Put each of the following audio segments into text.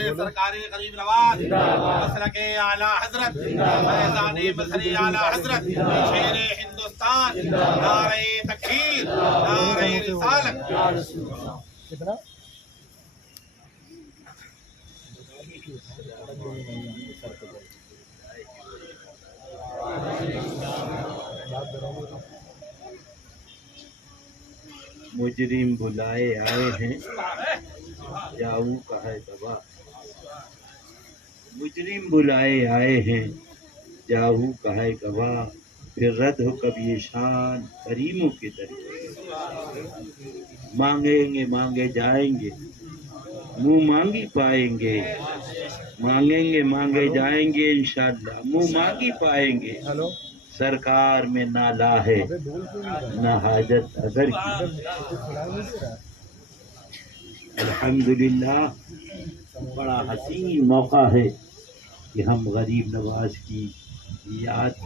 سرکار غریب نواز مسلک اعلیٰ حضرت فیضان مظہری اعلیٰ حضرت شیر ہندوستان نعرہ تکبیر نعرہ رسالت مجرم بلائے آئے ہیں جاؤ کا ہے دوا مجرم بلائے آئے ہیں جاؤ کا ہے گواہ پھر رد ہو کبھی شان کریموں کے ذریعے مانگیں گے مانگے جائیں گے منہ مانگی پائیں گے مانگیں گے مانگے جائیں گے انشاءاللہ منہ مانگی پائیں گے سرکار میں نہ لا ہے نہ حاجت اگر کی الحمدللہ بڑا حسین موقع ہے کہ ہم غریب نواز کی یاد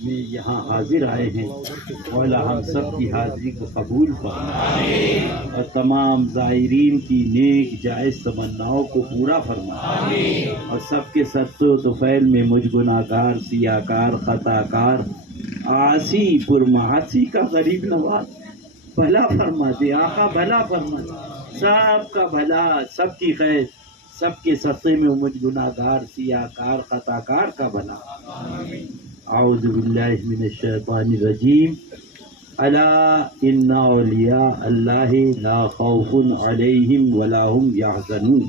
میں یہاں حاضر آئے ہیں مولا ہم سب کی حاضری کو قبول فرمائے اور تمام زائرین کی نیک جائز تمناؤں کو پورا فرمائے اور سب کے صدق و طفیل میں مجھ گناہگار سیاکار خطاکار عاصی پرمعاصی کا غریب نواز بھلا فرما دے آقا بھلا فرما دے سب کا بھلا سب کی خیر سب کے صدقے میں مجھ گناہگار سیاکار خطاکار کا بھلا اعوذ باللہ من الشیطان الرجیم الا ان اولیاء اللہ لا خوف علیہم ولا هم یحزنون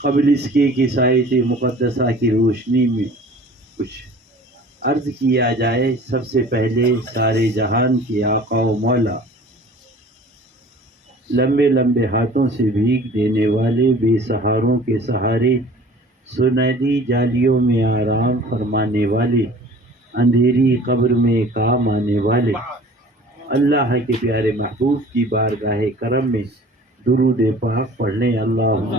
قبل اس کے کہ آیت مقدسہ کی روشنی میں کچھ عرض کیا جائے سب سے پہلے سارے جہان کے آقا و مولا لمبے لمبے ہاتھوں سے بھیک دینے والے بے سہاروں کے سہارے سنہری جالیوں میں آرام فرمانے والے اندھیری قبر میں کام آنے والے اللہ کے پیارے محبوب کی بارگاہ کرم میں درود پاک پڑھنے اللہم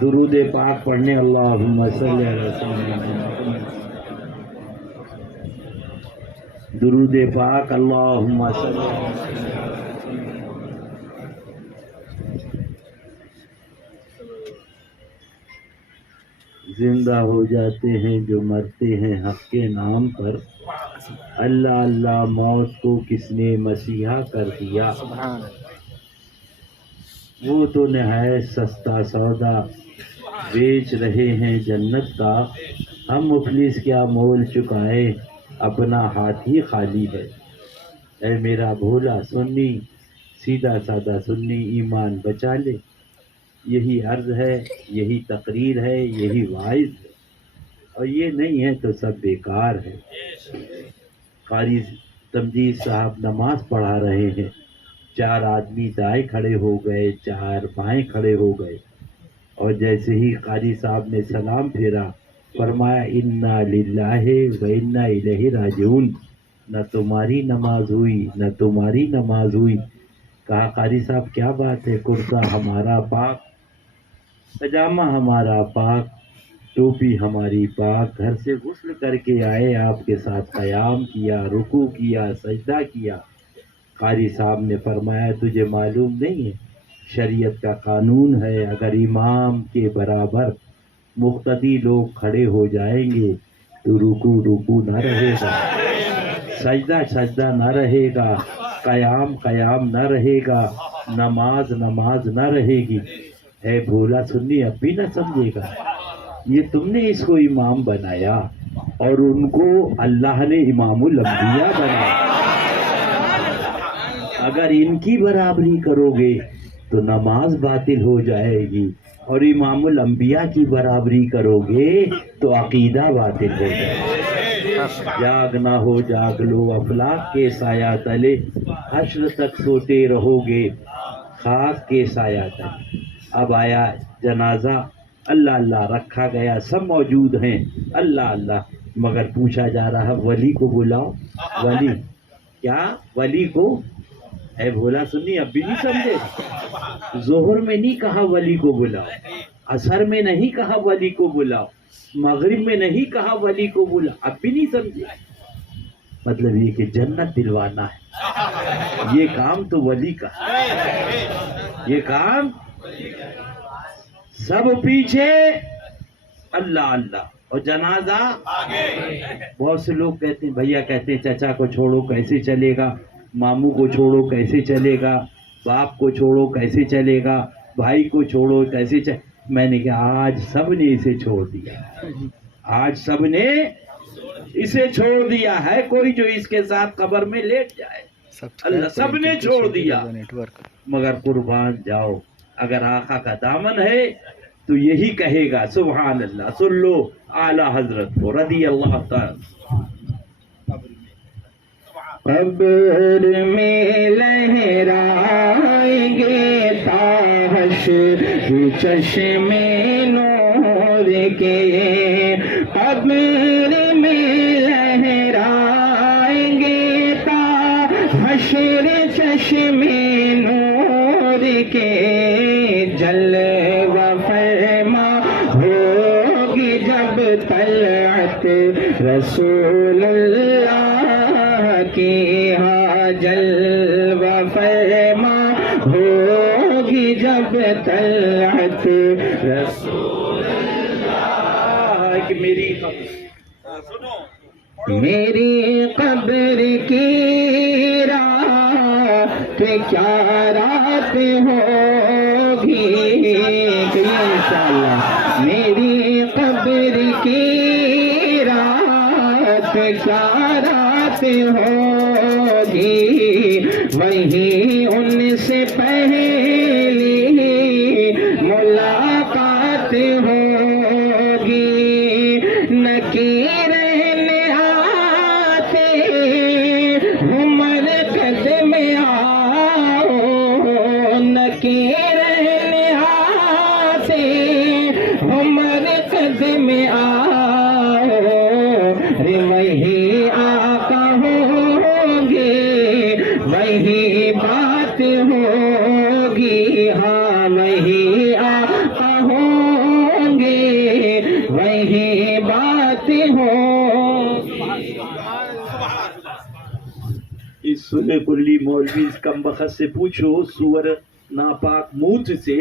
درود پاک پڑھنے اللہم صلی علی سیدنا درود پاک اللہم صلی علی زندہ ہو جاتے ہیں جو مرتے ہیں حق کے نام پر اللہ اللہ موت کو کس نے مسیحا کر دیا وہ تو نہایت سستا سودا بیچ رہے ہیں جنت کا ہم مفلس کیا مول چکائے اپنا ہاتھ ہی خالی ہے اے میرا بھولا سنی سیدھا سادہ سنی ایمان بچا لے یہی عرض ہے یہی تقریر ہے یہی واعظ ہے اور یہ نہیں ہے تو سب بیکار ہے قاری تمجید صاحب نماز پڑھا رہے ہیں 4 آدمی دائیں کھڑے ہو گئے 4 بائیں کھڑے ہو گئے اور جیسے ہی قاری صاحب نے سلام پھیرا فرمایا انا للہ و انا الیہ راجعون نہ تمہاری نماز ہوئی نہ تمہاری نماز ہوئی کہا قاری صاحب کیا بات ہے کرتا ہمارا پاک پجامہ ہمارا پاک ٹوپی ہماری پاک گھر سے غسل کر کے آئے آپ کے ساتھ قیام کیا رکوع کیا سجدہ کیا قاری صاحب نے فرمایا تجھے معلوم نہیں ہے شریعت کا قانون ہے اگر امام کے برابر مقتدی لوگ کھڑے ہو جائیں گے تو رکوع نہ رہے گا سجدہ نہ رہے گا قیام نہ رہے گا نماز نہ رہے گی اے بھولا سنی اب بھی نہ سمجھے گا یہ تم نے اس کو امام بنایا اور ان کو اللہ نے امام الانبیاء بنایا اگر ان کی برابری کرو گے تو نماز باطل ہو جائے گی اور امام الانبیاء کی برابری کرو گے تو عقیدہ باطل ہو جائے گا جاگنا ہو جاگ لو افلاک کے سایہ تلے حشر تک سوتے رہو گے خاک کے سایہ تلے اب آیا جنازہ اللہ اللہ رکھا گیا سب موجود ہیں اللہ اللہ مگر پوچھا جا رہا ولی کو بلاؤ ولی کیا ولی کو اے بھولا سنی اب بھی نہیں سمجھے ظہر میں نہیں کہا ولی کو بلاؤ عصر میں نہیں کہا ولی کو بلاؤ مغرب میں نہیں کہا ولی کو بلاؤ اب بھی نہیں سمجھے مطلب یہ کہ جنت دلوانا ہے، یہ کام تو ولی کا ہے، یہ کام سب پیچھے اللہ اللہ اور جنازہ آگے. بہت سے لوگ کہتے ہیں، بھیا کہتے ہیں چچا کو چھوڑو کیسے چلے گا، ماموں کو چھوڑو کیسے چلے گا، باپ کو چھوڑو کیسے چلے گا، بھائی کو چھوڑو کیسے میں نے کہا آج سب نے اسے چھوڑ دیا، آج سب نے اسے چھوڑ دیا ہے، کوئی جو اس کے ساتھ قبر میں لیٹ جائے، اللہ سب نے چھوڑ دیا، مگر قربان جاؤ اگر آقا کا دامن ہے تو یہی کہے گا سبحان اللہ. سن لو اعلی حضرت کو رضی اللہ تعالی. قبر میں لہرائیں گے تاش چشم نور کے، قبر میں لہرائیں گے تاش چشم نور کے، جلوہ فرما ہوگی جب طلعت رسول اللہ کی، ہاں جلوہ فرما ہوگی جب طلعت رسول اللہ کی. میری قبر کی رات کیا رات ہوگی، انشاءاللہ میری قبر کی رات کیا رات ہوگی، وہی ان سے پہلی ملاقات ہوگی، نکیر میں آؤ، نکیر آتے ہمر قدم میں آؤ، وہی آقا ہوں گے وہی بات ہوگی، ہاں وہی آقا ہوں گے وہی بات ہوگی. اس سنے کلی مولوی کم بخت سے پوچھو، سور ناپاک موت سے،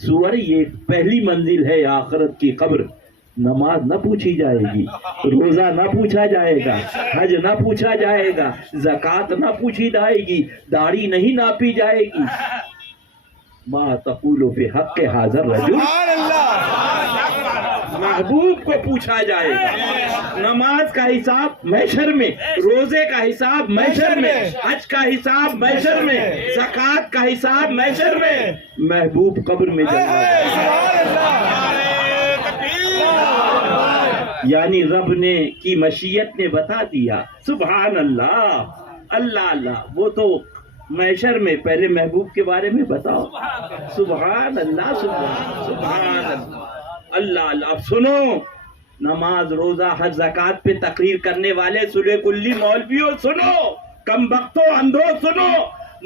سور یہ پہلی منزل ہے آخرت کی قبر، نماز نہ پوچھی جائے گی، روزہ نہ پوچھا جائے گا، حج نہ پوچھا جائے گا، زکوٰۃ نہ پوچھی جائے گی، داڑھی نہیں ناپی جائے گی. ما تقول فی حق حاضر رجل، محبوب کو پوچھا جائے گا. نماز کا حساب محشر میں، روزے کا حساب محشر میں، حج کا حساب محشر میں، زکوٰۃ کا حساب محشر میں، محبوب قبر میں یعنی رب نے کی مشیت نے بتا دیا. سبحان اللہ اللہ اللہ. وہ تو محشر میں، پہلے محبوب کے بارے میں بتاؤ. سبحان اللہ سبحان اللہ اللہ اللہ. اب سنو، نماز روزہ حج زکوٰۃ پہ تقریر کرنے والے سلے کلی مولویوں سنو، کم بختو اندھو سنو،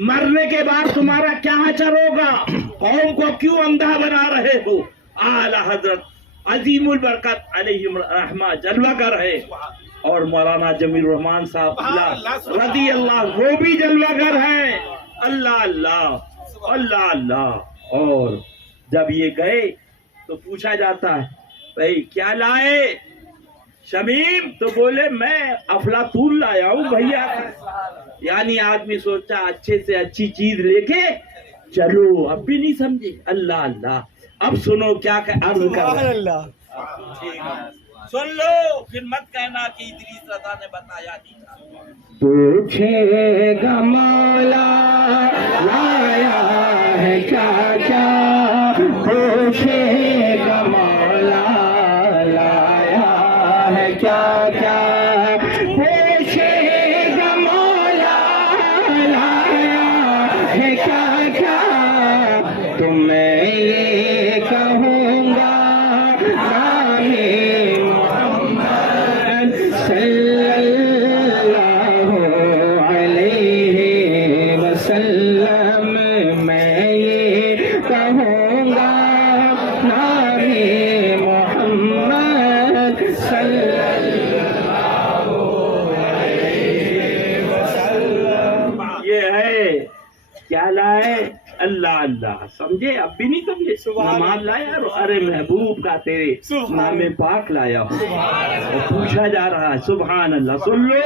مرنے کے بعد تمہارا کیا اثر ہوگا، قوم کو کیوں اندھا بنا رہے ہو. اعلی حضرت عظیم البرکت علیہ رحمہ جلوہ گر ہے، اور مولانا جمیل الرحمان صاحب رضی اللہ وہ بھی جلوہ گر ہے. اللہ اللہ اللہ اللہ. اور جب یہ گئے تو پوچھا جاتا ہے بھائی کیا لائے شمیم، تو بولے میں افلاطون لایا ہوں بھیا. یعنی آدمی سوچتا اچھے سے اچھی چیز لے کے چلو، اب بھی نہیں سمجھے. اللہ اللہ. اب سنو کیا عرض کر رہے ہیں، سن لو پھر مت کہنا کہ ادریس رضا نے بتایا نہیں تھا. پوچھے گا مولا لایا ہے کیا کیا، پوچھے گا مولا لایا ہے کیا کیا، پوچھے گا مولا لایا ہے کیا کیا، تو میں یہ کہوں گا نام محمد صلی اللہ علیہ کیا لائے؟ اللہ اللہ، سمجھے؟ اب بھی نہیں سمجھے؟ نماز لایا، ارے محبوب کا تیرے نام پاک لایا ہوں، اور پوچھا جا رہا ہے سبحان اللہ۔ سن لو،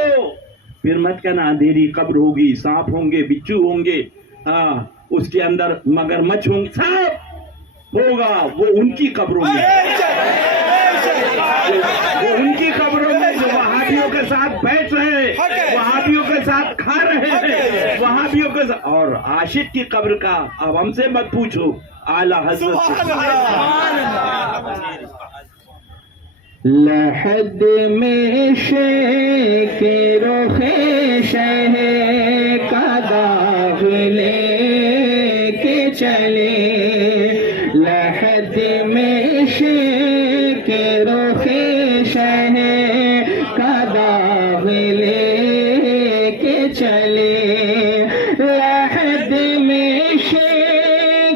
پھر مت کہنا اندھیری قبر ہوگی، سانپ ہوں گے، بچھو ہوں گے، ہاں اس کے اندر مگرمچھ ہوں گے، سب ہوگا، وہ ان کی قبروں میں، وہ ان کی قبروں میں جو وہابیوں کے ساتھ بیٹھ رہے ہیں، وہابیوں کے ساتھ کھا رہے ہیں، وہابیوں کے ساتھ، اور عاشق کی قبر کا اب ہم سے مت پوچھو، اعلیٰ حضرت لحد میں شے کے رخ شہ کا داغ لے کے چلے، لحد میں شے کے رخ شہ کا داغ لے کے چلے، لحد میں شے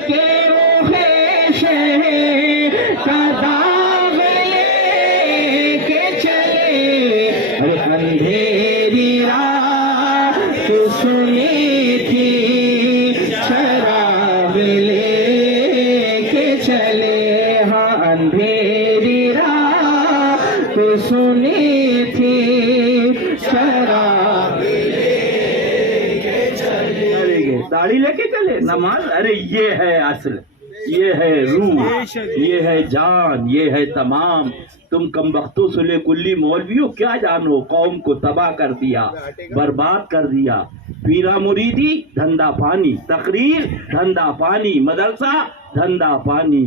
کے رخ شہ کا داغ اندھیری رات سنی تھی شراب لے کے چلے، ہاں اندھیری رات سنی تھی شراب لے کے چلے، داڑھی لے کے چلے نماز، ارے یہ ہے اصل، یہ ہے روح، یہ ہے جان، یہ ہے تمام۔ تم کم وقتوں سلے کلی مولویوں کیا جانو، قوم کو تباہ کر دیا، برباد کر دیا، پیرا مریدی دھندا پانی، تقریر دھندا پانی، مدرسہ دھندا پانی،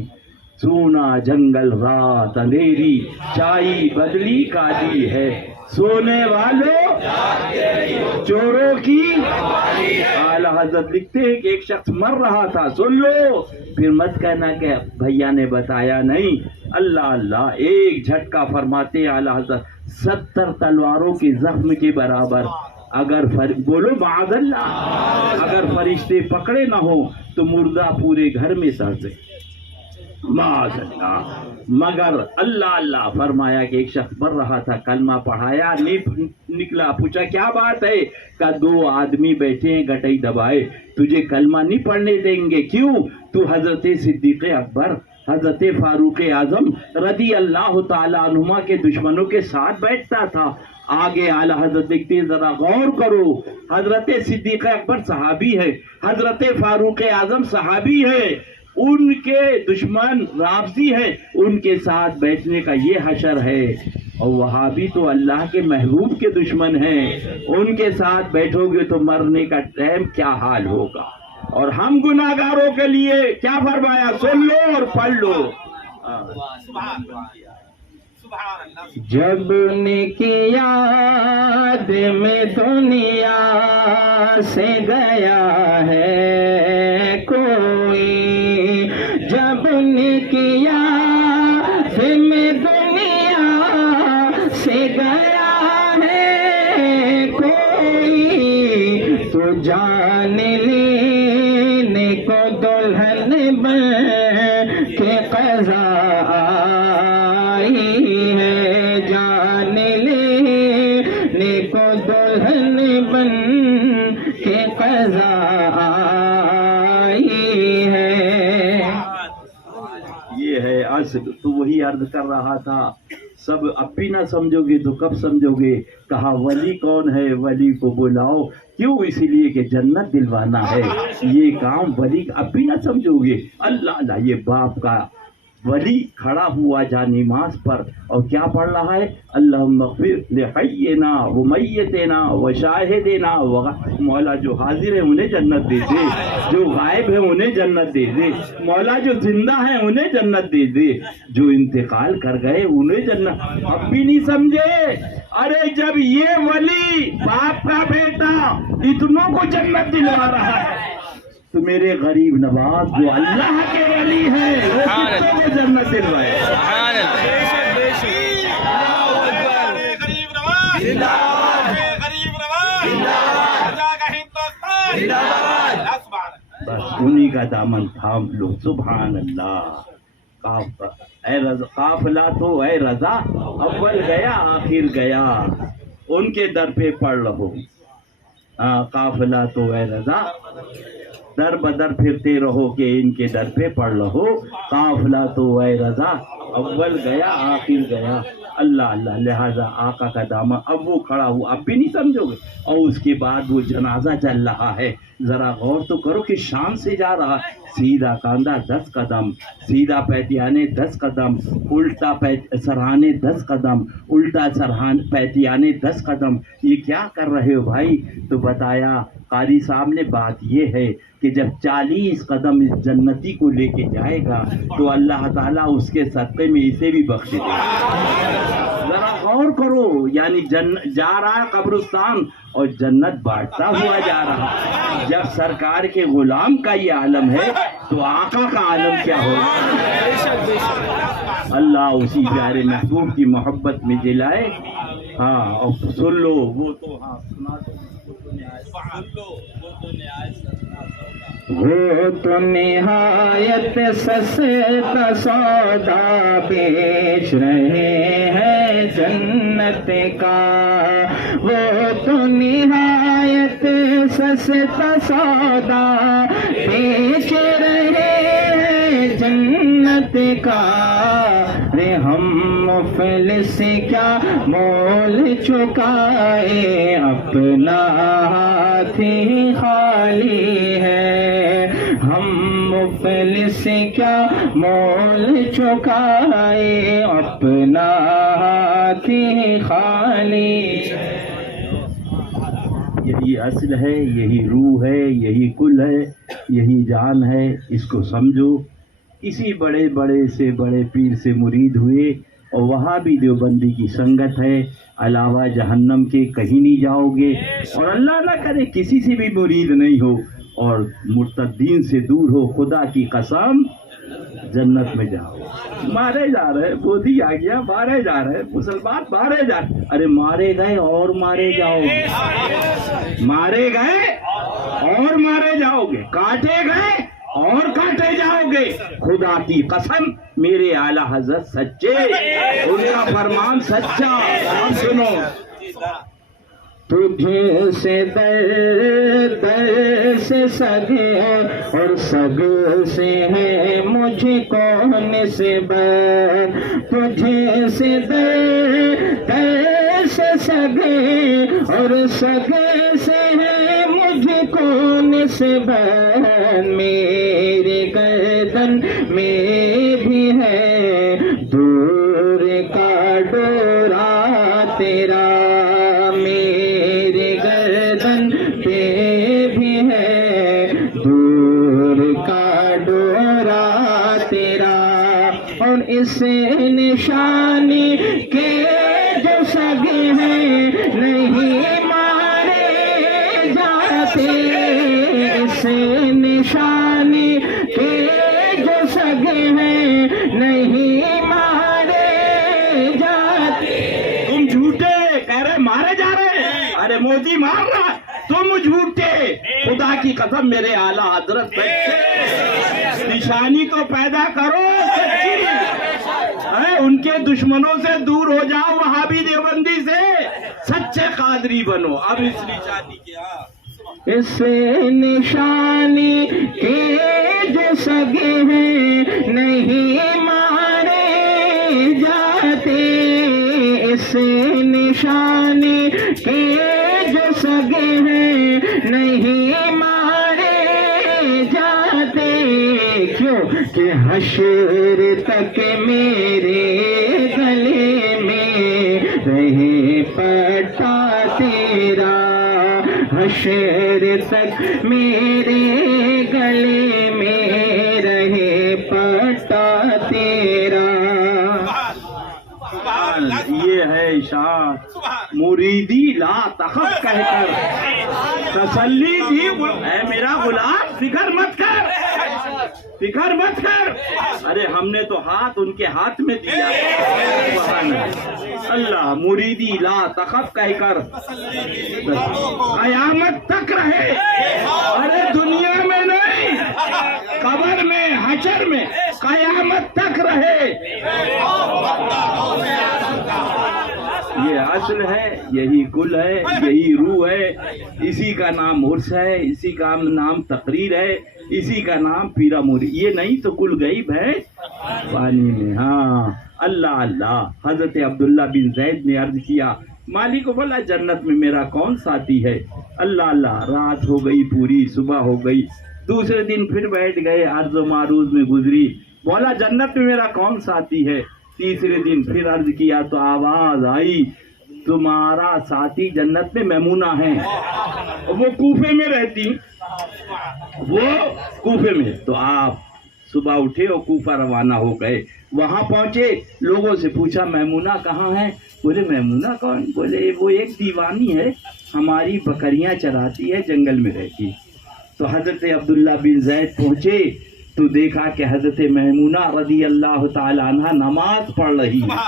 سونا جنگل رات اندھیری، چائی بدلی کالی ہے، سونے والوں چوروں کی۔ اعلیٰ حضرت لکھتے ہیں کہ ایک شخص مر رہا تھا، سن لو، پھر مت کہنا کہ بھیا نے بتایا نہیں، اللہ اللہ، ایک جھٹکا فرماتے اعلیٰ حضرت 70 تلواروں کے زخم کے برابر، اگر بولو معاذ اللہ، اگر فرشتے پکڑے نہ ہوں تو مردہ پورے گھر میں سر دے، معاذ اللہ۔ مگر اللہ اللہ فرمایا کہ ایک شخص مر رہا تھا، کلمہ پڑھایا، نکلا، پوچھا کیا بات ہے؟ کہ 2 آدمی بیٹھے ہیں گٹئی دبائے، تجھے کلمہ نہیں پڑھنے دیں گے، کیوں؟ تو حضرت صدیق اکبر، حضرت فاروق اعظم رضی اللہ تعالیٰ عنہما کے دشمنوں کے ساتھ بیٹھتا تھا۔ آگے اعلیٰ حضرت دیکھتے ہیں، ذرا غور کرو، حضرت صدیق اکبر صحابی ہے، حضرت فاروق اعظم صحابی ہے، ان کے دشمن رافضی ہے، ان کے ساتھ بیٹھنے کا یہ حشر ہے، اور وہابی تو اللہ کے محبوب کے دشمن ہیں، ان کے ساتھ بیٹھو گے تو مرنے کا ٹائم کیا حال ہوگا۔ اور ہم گناہگاروں کے لیے کیا فرمایا؟ سن لو اور پڑھ لو، جب ان کی یاد میں دنیا سے گیا ہے کوئی، جب ان کی یاد میں دنیا سے گیا ہے کوئی، تو جان لینے کو دلہن بن کے قضا آئی ہے، جان لینے کو دلہن بن کے قضا آئی ہے۔ یہ ہے اصل۔ تو وہی عرض کر رہا تھا، سب اب بھی نہ سمجھو گے تو کب سمجھو گے؟ کہا ولی کون ہے؟ ولی کو بلاؤ، کیوں؟ اسی لیے کہ جنت دلوانا ہے، یہ کام ولی اب بھی نہ سمجھو گے؟ اللہ اللہ، یہ باپ کا ولی کھڑا ہوا جا نماز پر اور کیا پڑھ رہا ہے؟ اللہم اغفر لحینا و میتنا و شاہدنا و مولا جو حاضر ہیں انہیں جنت دے دے، جو غائب ہیں انہیں جنت دے دے، مولا جو زندہ ہیں انہیں جنت دے دے، جو انتقال کر گئے انہیں جنت۔ اب بھی نہیں سمجھے؟ ارے جب یہ ولی باپ کا بیٹا اتنوں کو جنت دلوا رہا ہے تو میرے غریب نواز جو اللہ کے ولی ہیں وہ کتوں کو جنت دلوائے؟ بس انہی کا دامن تھام لو، سبحان اللہ۔ اے رضا قافلہ تو اے رضا اول گیا آخر گیا، ان کے در پہ پڑھ رہو، ہاں قافلہ تو اے رضا در بدر پھرتے رہو کہ ان کے در پہ پڑ رہو، قافلہ تو اے رضا اول گیا آخر گیا، اللہ اللہ، لہذا آقا کا دامن اب وہ کھڑا ہوا، اب بھی نہیں سمجھو گے، اور اس کے بعد وہ جنازہ چل رہا ہے، ذرا غور تو کرو کہ شان سے جا رہا، سیدھا کاندھا 10 قدم، سیدھا پیتیانے 10 قدم، الٹا سرہانے 10 قدم، الٹا پیتیانے 10 قدم، یہ کیا کر رہے ہو بھائی؟ تو بتایا قاری صاحب نے بات یہ ہے کہ جب 40 قدم اس جنتی کو لے کے جائے گا تو اللہ تعالیٰ اس کے صدقے میں اسے بھی بخش دے گا۔ ذرا غور کرو، یعنی جا رہا ہے قبرستان اور جنت بانٹتا ہوا جا رہا۔ جب سرکار کے غلام کا یہ عالم ہے تو آقا کا عالم کیا ہوگا؟ اللہ اسی پیارے محبوب کی محبت میں دلائے۔ ہاں اور سن لو وہ تو، ہاں سنا وہ تو نہایت سستا سودا بیچ رہے ہیں جنت کا، وہ تو نہایت سستا سودا بیچ رہے ہیں جنت کا، رے ہم مفلس کیا مول چکائے اپنا ہاتھ ہی خالی ہے، ہم مفلس کیا مول چکائے اپنا ہاتھ ہی خالی ہے۔ یہی اصل ہے، یہی روح ہے، یہی کل ہے، یہی جان ہے، اس کو سمجھو۔ اسی بڑے بڑے سے بڑے پیر سے مرید ہوئے اور وہاں بھی دیوبندی کی سنگت ہے، علاوہ جہنم کے کہیں نہیں جاؤ گے، اور اللہ نہ کرے کسی سے بھی مرید نہیں ہو اور مرتدین سے دور ہو، خدا کی قسم جنت میں جاؤ۔ مارے جا رہے، مودی آ گیا، مارے جا رہے مسلمان، مارے جا رہے، ارے مارے گئے اور مارے جاؤ گے، مارے گئے اور مارے جاؤ گے، کاٹے گئے اور کاٹے جاؤ گے، خدا کی قسم میرے اعلیٰ حضرت سچے، ان کا فرمان سچا۔ اب سنو، تجھے سے در در سے سگ اور سگ سے ہے مجھ کو نسبت، تجھے سے در در سے سگ اور سگ سے ہے مجھ کو نسبت، میری گردن میں بھی ہے دور کا ڈورا تیرا، میری گردن پہ بھی ہے دور کا ڈورا تیرا، اور اس نشانی کے جو سگ ہیں نہیں مارے جاتے، اس نشانی کے جو سگ ہیں نہیں مارے جاتے۔ تم جھوٹے کہہ رہے مارے جا رہے، ارے مودی مار رہا، تم جھوٹے، خدا کی قسم میرے اعلیٰ حضرت سچے، نشانی تو پیدا کرو سچی، ان کے دشمنوں سے دور ہو جاؤ، وہابی دیوبندی سے سچے قادری بنو۔ اب اس نشانی کیا، اس نشانی کے جو سگے ہیں نہیں مارے جاتے، اس نشانی کے جو سگے ہیں نہیں مارے جاتے، کیوں کہ حشر تک میرے گلے میں رہے پٹا تیرا، حشر تک میرے گلے میں رہے پٹا تیرا۔ یہ ہے شان، مریدی لا تخف کہہ کر تسلی دی، اے میرا غلام فکر مت کر، فکر مت کر، ارے ہم نے تو ہاتھ ان کے ہاتھ میں دیا، سبحان اللہ، مریدی لا تخف کہہ کر قیامت تک رہے، ارے دنیا میں نہیں، قبر میں، حشر میں، قیامت تک رہے۔ یہ اصل ہے، یہی کل ہے، یہی روح ہے، اسی کا نام عرس ہے، اسی کا نام تقریر ہے، اسی کا نام پیرا موری. یہ نہیں تو کل غیب ہے پانی میں. ہاں اللہ اللہ. حضرت عبداللہ بن زید نے عرض کیا مالک کو بولا جنت میں میرا کون ساتھی ہے؟ اللہ اللہ. رات ہو گئی پوری، صبح ہو گئی، دوسرے دن پھر بیٹھ گئے، عرض و معروض میں گزری، بولا جنت میں میرا کون ساتھی ہے؟ تیسرے دن پھر عرض کیا تو آواز آئی تمہارا ساتھی جنت میں میمونہ ہے، وہ کوفے میں رہتی، وہ کوفے میں. تو آپ صبح اٹھے اور کوفہ روانہ ہو گئے. وہاں پہنچے، لوگوں سے پوچھا میمونہ کہاں ہے؟ بولے میمونہ کون؟ بولے وہ ایک دیوانی ہے، ہماری بکریاں چراتی ہے، جنگل میں رہتی. تو حضرت عبداللہ بن زید پہنچے تو دیکھا کہ حضرت میمونہ رضی اللہ تعالی عنہ نماز پڑھ رہی ہے.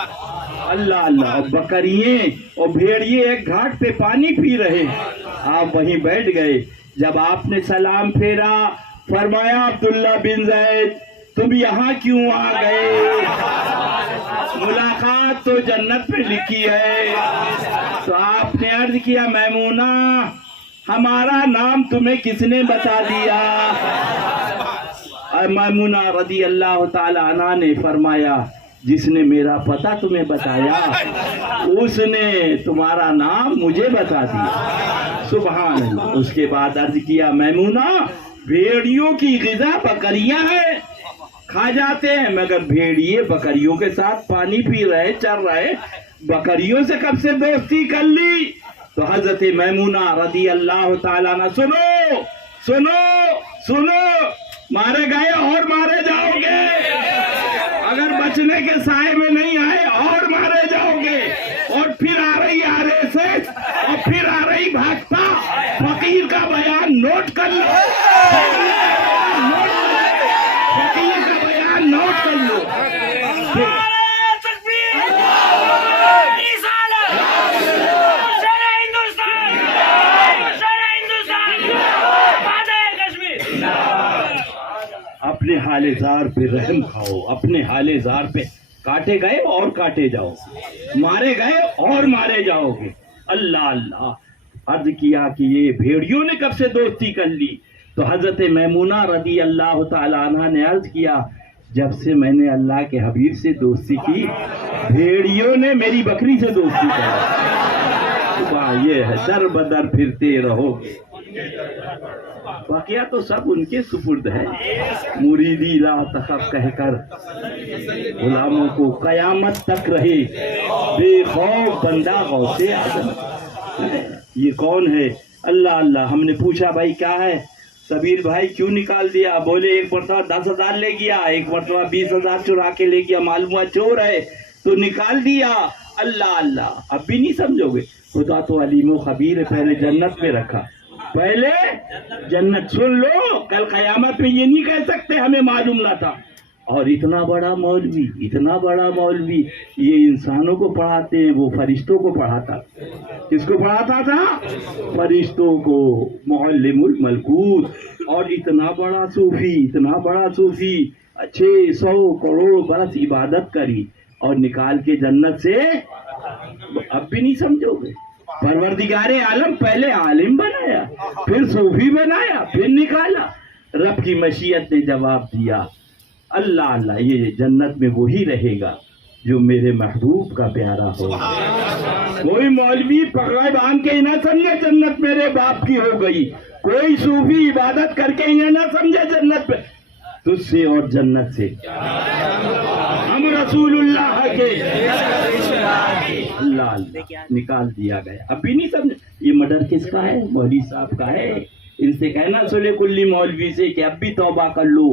اللہ اللہ. اور بکریے اور بھیڑیے ایک گھاٹ پہ پانی پی رہے ہیں. آپ وہیں بیٹھ گئے. جب آپ نے سلام پھیرا، فرمایا عبداللہ بن زید تم یہاں کیوں آ گئے؟ ملاقات تو جنت میں لکھی ہے. تو آپ نے عرض کیا میمونہ ہمارا نام تمہیں کس نے بتا دیا؟ اور میمونہ رضی اللہ تعالی عنہ نے فرمایا جس نے میرا پتہ تمہیں بتایا اس نے تمہارا نام مجھے بتا دیا. سبحان اللہ. اس کے بعد عرض کیا میمونہ بھیڑیوں کی غذا بکریاں ہیں، کھا جاتے ہیں، مگر بھیڑیے بکریوں کے ساتھ پانی پی رہے، چر رہے، بکریوں سے کب سے دوستی کر لی؟ تو حضرت میمونہ رضی اللہ تعالیٰ عنہ سنو سنو سنو، مارے گئے اور مارے جاؤ گے، اگر بچنے کے سائے میں نہیں آئے اور مارے جاؤ گے. اور پھر آ رہی RSS اور پھر آ رہی بھاجپا. فقیر کا بیان نوٹ کر لو، فقیر کا بیان نوٹ کر لو. اپنے حال زار پہ رحم کھاؤ، اپنے حال زار پہ. کاٹے گئے اور کاٹے جاؤ، مارے گئے اور مارے جاؤ گے. اللہ اللہ. عرض کیا کہ یہ بھیڑیوں نے کب سے دوستی کر لی؟ تو حضرت میمونہ رضی اللہ تعالی عنہ نے عرض کیا جب سے میں نے اللہ کے حبیب سے دوستی کی بھیڑیوں نے میری بکری سے دوستی کی. یہ ہے در بدر پھرتے رہو گے. واقعہ تو سب ان کے سپرد ہے. مریدی لا تخف کہہ کر غلاموں کو قیامت تک رہے بے خوف بندہ غوث اعظم. یہ کون ہے؟ اللہ اللہ. ہم نے پوچھا بھائی کیا ہے؟ سبیر بھائی کیوں نکال دیا؟ بولے ایک مرتبہ 10,000 لے گیا، ایک مرتبہ 20,000 چرا کے لے گیا، معلوم ہوا چور ہے تو نکال دیا. اللہ اللہ. اب بھی نہیں سمجھو گے؟ خدا تو علیم و خبیر ہے. پہلے جنت میں رکھا، پہلے جنت. سن لو کل قیامت میں یہ نہیں کہہ سکتے ہمیں معلوم نہ تھا. اور اتنا بڑا مولوی، اتنا بڑا مولوی یہ انسانوں کو پڑھاتے ہیں، وہ فرشتوں کو پڑھاتا. کس کو پڑھاتا تھا؟ فرشتوں کو. معلم الملکوت. اور اتنا بڑا صوفی، اتنا بڑا صوفی 600 کروڑ برس عبادت کری اور نکال کے جنت سے. اب بھی نہیں سمجھو گے؟ پروردگار عالم پہلے عالم بنایا، پھر صوفی بنایا، پھر نکالا. رب کی مشیت نے جواب دیا. اللہ اللہ. یہ جنت میں وہی رہے گا جو میرے محبوب کا پیارا ہو. کوئی مولوی پگڑے باندھ کے نہ سمجھے جنت میرے باپ کی ہو گئی، کوئی صوفی عبادت کر کے یہ نہ سمجھے جنت پہ تجھ سے اور جنت سے ہم رسول اللہ کے. اللہ اللہ. نکال دیا گیا. اب بھی نہیں سمجھ. یہ مڈر کس کا ہے؟ مولوی صاحب کا ہے. ان سے کہنا سلے کلی مولوی سے کہ اب بھی توبہ کر لو،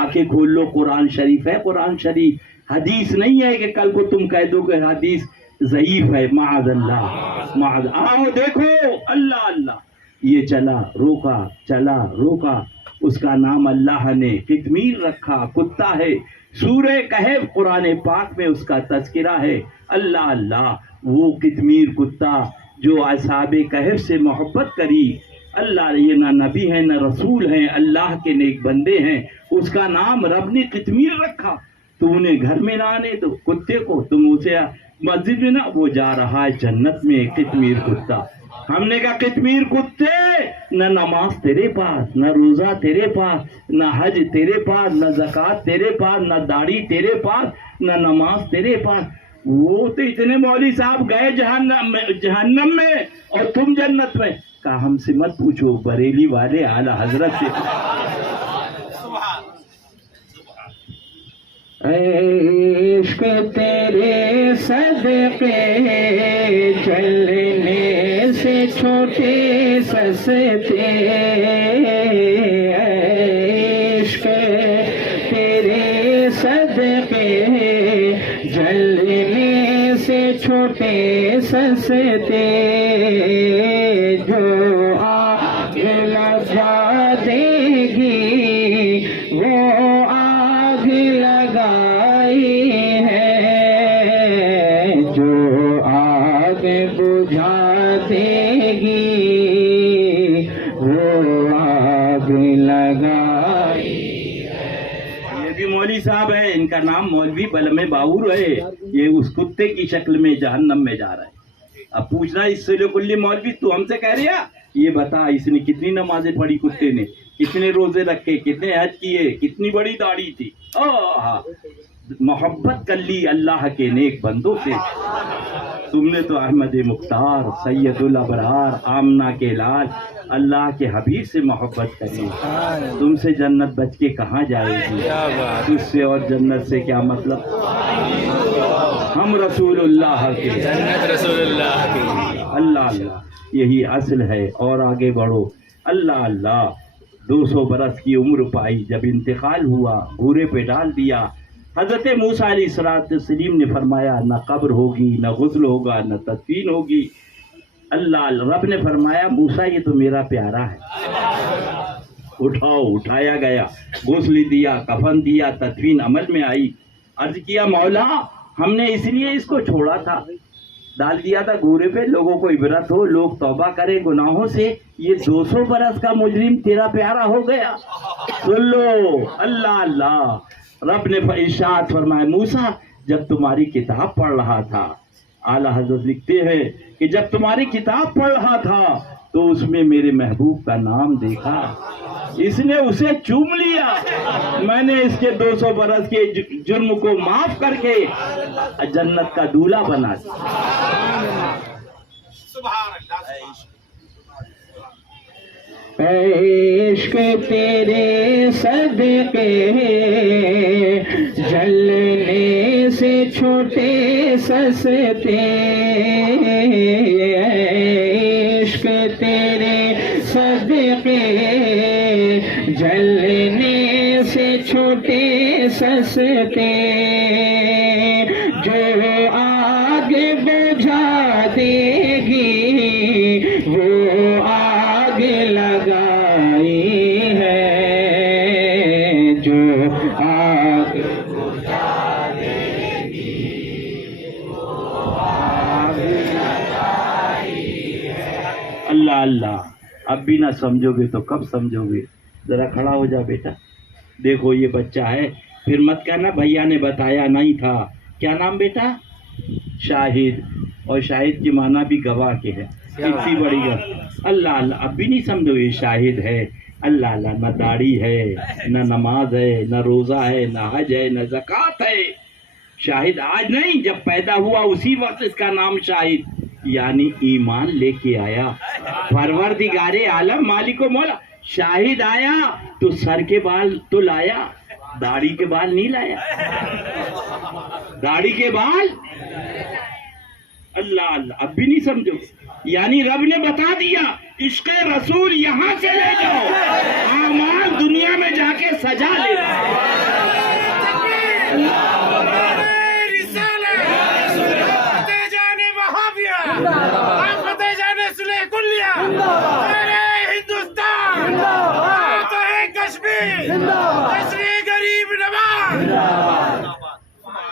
آنکھیں کھول لو. قرآن شریف ہے، قرآن شریف. حدیث نہیں ہے کہ کل کو تم کہہ دو کہ حدیث ضعیف ہے. معاذ اللہ معاذ. آؤ دیکھو. اللہ اللہ. یہ چلا روکا، چلا روکا. اس کا نام اللہ نے قطمیر رکھا، کتا ہے. سورہ کہف قرآن پاک میں اس کا تذکرہ ہے. اللہ اللہ. وہ قطمیر کتا جو اصحاب کہف سے محبت کری. اللہ. یہ نہ نبی ہے نہ رسول ہیں، اللہ کے نیک بندے ہیں. اس کا نام رب نے قطمیر رکھا. تو انہیں گھر میں نہ آنے دو کتے کو. تم اسے مسجد میں نا وہ جا رہا ہے جنت میں قطمیر کتا. ہم نے کہا قطمیر کتے نہ نماز تیرے پاس، نہ روزہ تیرے پاس، نہ حج تیرے پاس، نہ زکوٰۃ تیرے پاس، نہ داڑھی تیرے پاس، نہ نماز تیرے پاس. وہ تو اتنے مولوی صاحب گئے جہنم میں اور تم جنت میں. کہا ہم سے مت پوچھو، بریلی والے اعلی حضرت سے. عشق تیرے صدقے جلنے سے چھوٹے سستے، عشق تیرے صدقے جلنے سے چھوٹے سستے، جو آگ لگا دے گی وہ آگ لگائی ہے، جو آگ بجھا دے گی وہ آگ لگائی. یہ بھی مولوی صاحب ہے، ان کا نام مولوی بلم باور ہے. یہ اس کتے کی شکل میں جہنم میں جا رہا ہے. اب پوچھنا اس سے کلی مولوی تو ہم سے کہہ رہا یہ بتا اس نے کتنی نمازیں پڑھی کتے نے، کتنے روزے رکھے، کتنے حج کیے، کتنی بڑی داڑھی تھی. محبت کر لی اللہ کے نیک بندوں سے. تم نے تو احمد مختار، سید الابرار، آمنہ کے لال، اللہ کے حبیب سے محبت کری. تم سے جنت بچ کے کہاں جائے گی؟ تجھ سے اور جنت سے کیا مطلب؟ ہم رسول اللہ کے، جنت رسول اللہ کی. اللہ اللہ یہی اصل ہے. اور آگے بڑھو. اللہ اللہ 200 برس کی عمر پائی، جب انتقال ہوا گھوڑے پہ ڈال دیا. حضرت موسیٰ علیہ السلام نے فرمایا نہ قبر ہوگی، نہ غسل ہوگا، نہ تدفین ہوگی. اللہ رب نے فرمایا موسیٰ یہ تو میرا پیارا ہے، اٹھاؤ. اٹھایا گیا، غسل دیا، کفن دیا، تدفین عمل میں آئی. عرض کیا مولا ہم نے اس لیے اس کو چھوڑا تھا، ڈال دیا تھا گھوڑے پہ، لوگوں کو عبرت ہو، لوگ توبہ کریں گناہوں سے. یہ 200 برس کا مجرم تیرا پیارا ہو گیا. سن لو. اللہ اللہ رب نے ارشاد فرمایا موسیٰ جب تمہاری کتاب پڑھ رہا تھا، اعلیٰ حضرت لکھتے ہیں کہ جب تمہاری کتاب پڑھ رہا تھا تو اس میں میرے محبوب کا نام دیکھا، اس نے اسے چوم لیا. میں نے اس کے 200 برس کے جرم کو معاف کر کے جنت کا دولہا بنا دیا. سبحان اللہ. عشق تیرے صدقے جلنے سے چھوٹے سستے، عشق تیرے صدقے جلنے سے چھوٹے سستے، جو آگ بجھا دے گی وہ آگ لگائی ہے، جو آگ بجھا دے گی وہ آگ لگائی ہے. اللہ اللہ اب بھی نہ سمجھو گے تو کب سمجھو گے؟ ذرا کھڑا ہو جا بیٹا. دیکھو یہ بچہ ہے، پھر مت کہنا بھیا نے بتایا نہیں تھا. کیا نام بیٹا؟ شاہد. اور شاہد کی معنی بھی گواہ کے ہے. اتنی بڑی گواہ. اللہ اللہ اب بھی نہیں سمجھو یہ شاہد ہے. اللہ اللہ نہ داڑھی ہے، نہ نماز ہے، نہ روزہ ہے، نہ حج ہے، نہ زکوٰۃ ہے. شاہد آج نہیں، جب پیدا ہوا اسی وقت اس کا نام شاہد، یعنی ایمان لے کے آیا. پروردگار عالم مالک و مولا. شاہد آیا تو سر کے بال تو لایا، داڑھی کے بال نہیں لایا. داڑھی کے بال. اللہ اللہ اب بھی نہیں سمجھو. یعنی رب نے بتا دیا عشق رسول یہاں سے لے جاؤ، اعمال دنیا میں جا کے سجا لے.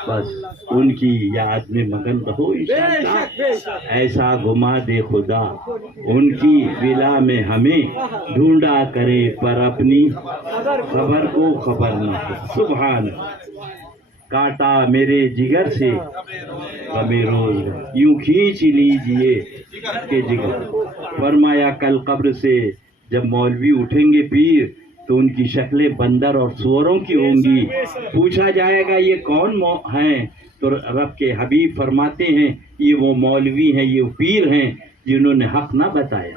بس ان کی یاد میں مگن رہو انشاءاللہ. ایسا گما دے خدا ان کی ولا میں ہمیں، ڈھونڈا کرے پر اپنی خبر کو خبر نہ ہو. سبحان. کاٹا میرے جگر سے غم روز یوں کھینچ لیجئے کہ جگر. فرمایا کل قبر سے جب مولوی اٹھیں گے پیر تو ان کی شکلیں بندر اور سوروں کی ہوں گی. پوچھا جائے گا یہ کون ہیں؟ تو رب کے حبیب فرماتے ہیں یہ وہ مولوی ہیں، یہ پیر ہیں جنہوں نے حق نہ بتایا،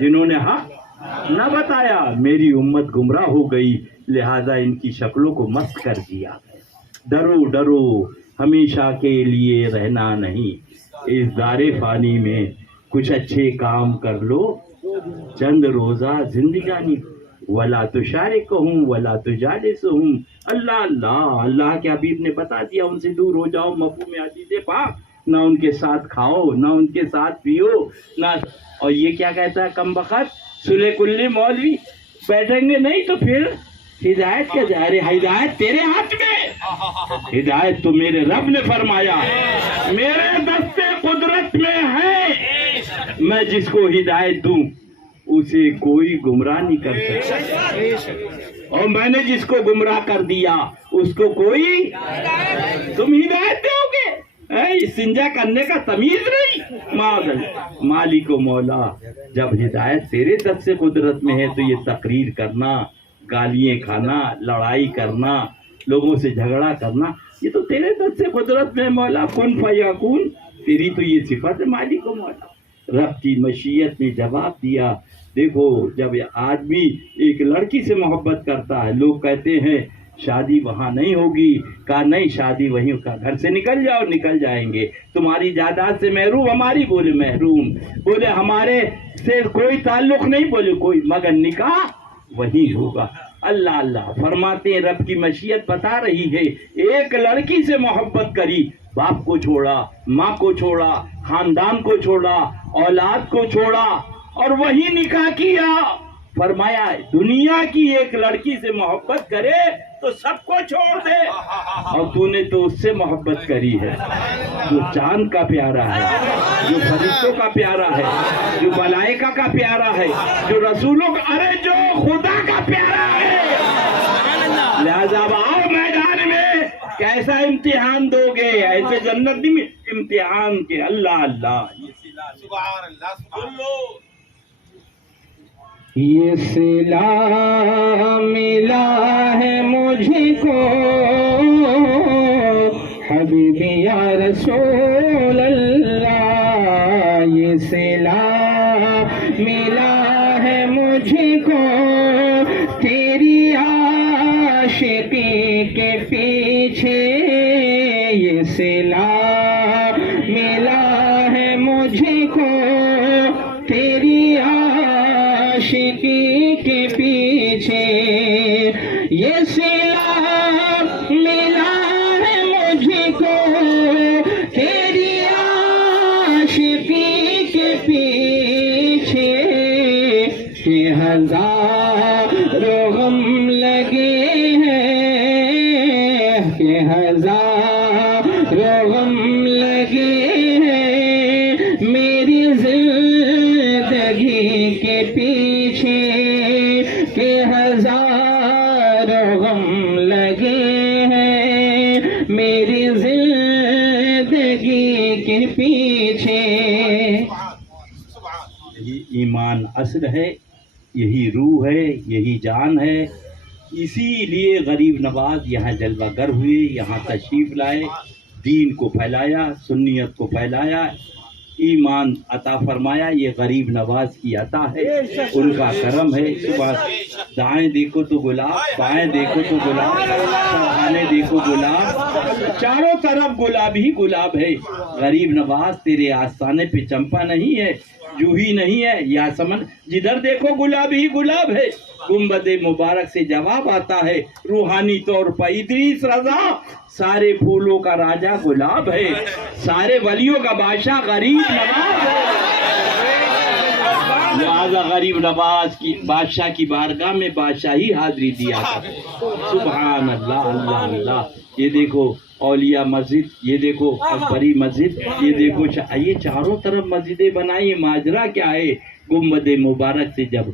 جنہوں نے حق نہ بتایا. میری امت گمراہ ہو گئی لہذا ان کی شکلوں کو مست کر دیا. ڈرو ڈرو ہمیشہ کے لیے رہنا نہیں، اس دار فانی میں کچھ اچھے کام کر لو، چند روزہ زندگانی. ولا تشارکہم ولا تجالسہم. اللہ اللہ اللہ کے حبیب نے بتا دیا ان سے دور ہو جاؤ. مفہوم حدیث پاک، نہ ان کے ساتھ کھاؤ نہ ان کے ساتھ پیو نہ. اور یہ کیا کہتا ہے کم بخت سلے کلی مولوی بیٹھیں گے نہیں تو پھر ہدایت کیا جا رہی؟ ہدایت تیرے ہاتھ میں، ہدایت تو میرے رب نے فرمایا میرے دستے قدرت میں ہے، میں جس کو ہدایت دوں اسے کوئی گمراہ نہیں کر سکتا، اور میں نے جس کو گمراہ کر دیا اس کو کوئی. تم ہدایت دو گے استنجا کرنے کا تمیز نہیں. مالک و مولا جب ہدایت تیرے دست سے قدرت میں ہے تو یہ تقریر کرنا، گالیاں کھانا، لڑائی کرنا، لوگوں سے جھگڑا کرنا یہ تو تیرے دست سے قدرت میں. مولا کن فیکون تیری تو یہ صفت ہے مالک و مولا. رب کی مشیت نے جواب دیا. دیکھو جب آدمی ایک لڑکی سے محبت کرتا ہے لوگ کہتے ہیں شادی وہاں نہیں ہوگی، کہا نہیں شادی وہیں کا، گھر سے نکل جاؤ. نکل جائیں گے. تمہاری جائیداد سے محروم، ہماری بولے محروم، بولے ہمارے سے کوئی تعلق نہیں، بولے کوئی، مگر نکاح وہی ہوگا. اللہ اللہ فرماتے ہیں رب کی مشیت بتا رہی ہے. ایک لڑکی سے محبت کری، باپ کو چھوڑا، ماں کو چھوڑا، خاندان کو چھوڑا، اولاد کو چھوڑا اور وہی نکاح کیا. فرمایا دنیا کی ایک لڑکی سے محبت کرے تو سب کو چھوڑ دے، اور تو نے تو اس سے محبت کری ہے جو چاند کا پیارا ہے، جو فرشتوں کا پیارا ہے، جو ملائکہ کا پیارا ہے، جو رسولوں کا، ارے جو خدا کا پیارا ہے. لہذا اب آؤ میدان میں، کیسا امتحان دو گے؟ ایسے جنت نہیں امتحان کے. اللہ اللہ سبحان اللہ سبحان اللہ. یہ صلہ ملا ہے مجھ کو حبیبی یا رسول اللہ. یہ صلہ ملا ہے مجھ کو تیری عاشقی کے پیچھے. یہ صلہ ملا ہے مجھ کو تیری عاشقی کے پیچھے. یہ صلہ ملا ہے مجھ کو تیری عاشقی کے پیچھے کہ ہزاروں غم لگے ہیں، کہ ہزاروں غم لگے ہیں میری زندگی کے پیچھے، کہ ہزاروں غم لگے ہیں میری زندگی کے پیچھے. یہی ایمان اصل ہے، یہی روح ہے، یہی جان ہے. اسی لیے غریب نواز یہاں جلوہ گر ہوئے، یہاں تشریف لائے، دین کو پھیلایا، سنیت کو پھیلایا، ایمان عطا فرمایا. یہ غریب نواز کی عطا ہے، ان کا کرم ہے. صبح دائیں دیکھو تو گلاب، بائیں دیکھو تو گلاب، سرحانے دیکھو گلاب، چاروں طرف گلاب ہی گلاب ہے. غریب نواز تیرے آستانے پہ چمپا نہیں ہے، جوہی نہیں ہے، یا سمن جدھر دیکھو گلاب ہی گلاب ہے. گنبد مبارک سے جواب آتا ہے روحانی طور پر ادریس رضا سارے پھولوں کا راجہ گلاب ہے، سارے ولیوں کا بادشاہ غریب نواز ہے. لہذا غریب نواز کی بادشاہ کی بارگاہ میں بادشاہی حاضری دیا کرتے. سبحان اللہ اللہ اللہ. یہ دیکھو اولیاء مسجد، یہ دیکھو اکبری مسجد، یہ دیکھو یہ چاروں طرف مسجدیں بنائی. ماجرا کیا ہے؟ گنبد مبارک سے جب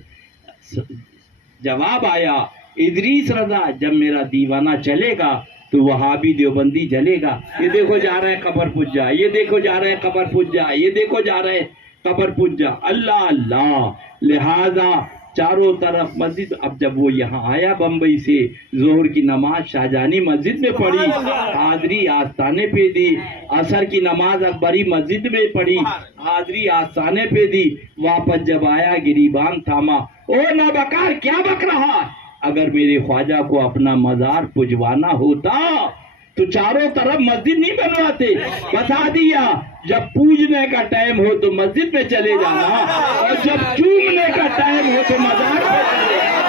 جواب آیا ادریس رضا جب میرا دیوانہ چلے گا تو وہابی دیوبندی جلے گا. یہ دیکھو جا رہا ہے قبر پجا, یہ دیکھو جا رہا ہے قبر پجا, یہ دیکھو جا رہا ہے قبر پجا. اللہ اللہ. لہذا چاروں طرف مسجد. اب جب وہ یہاں آیا بمبئی سے, ظہر کی نماز شاہجہانی مسجد میں پڑھی, حاضری آستانے پہ دی, عصر کی نماز اکبری مسجد میں پڑھی, حاضری آستانے پہ دی. واپس جب آیا گریبان تھاما, او نابکار کیا بک رہا, اگر میرے خواجہ کو اپنا مزار پجوانا ہوتا تو چاروں طرف مسجد نہیں بنواتے, بتا دیا جب پوجنے کا ٹائم ہو تو مسجد میں چلے جانا, اور جب چومنے کا ٹائم ہو تو مزار پہ چلے جانا.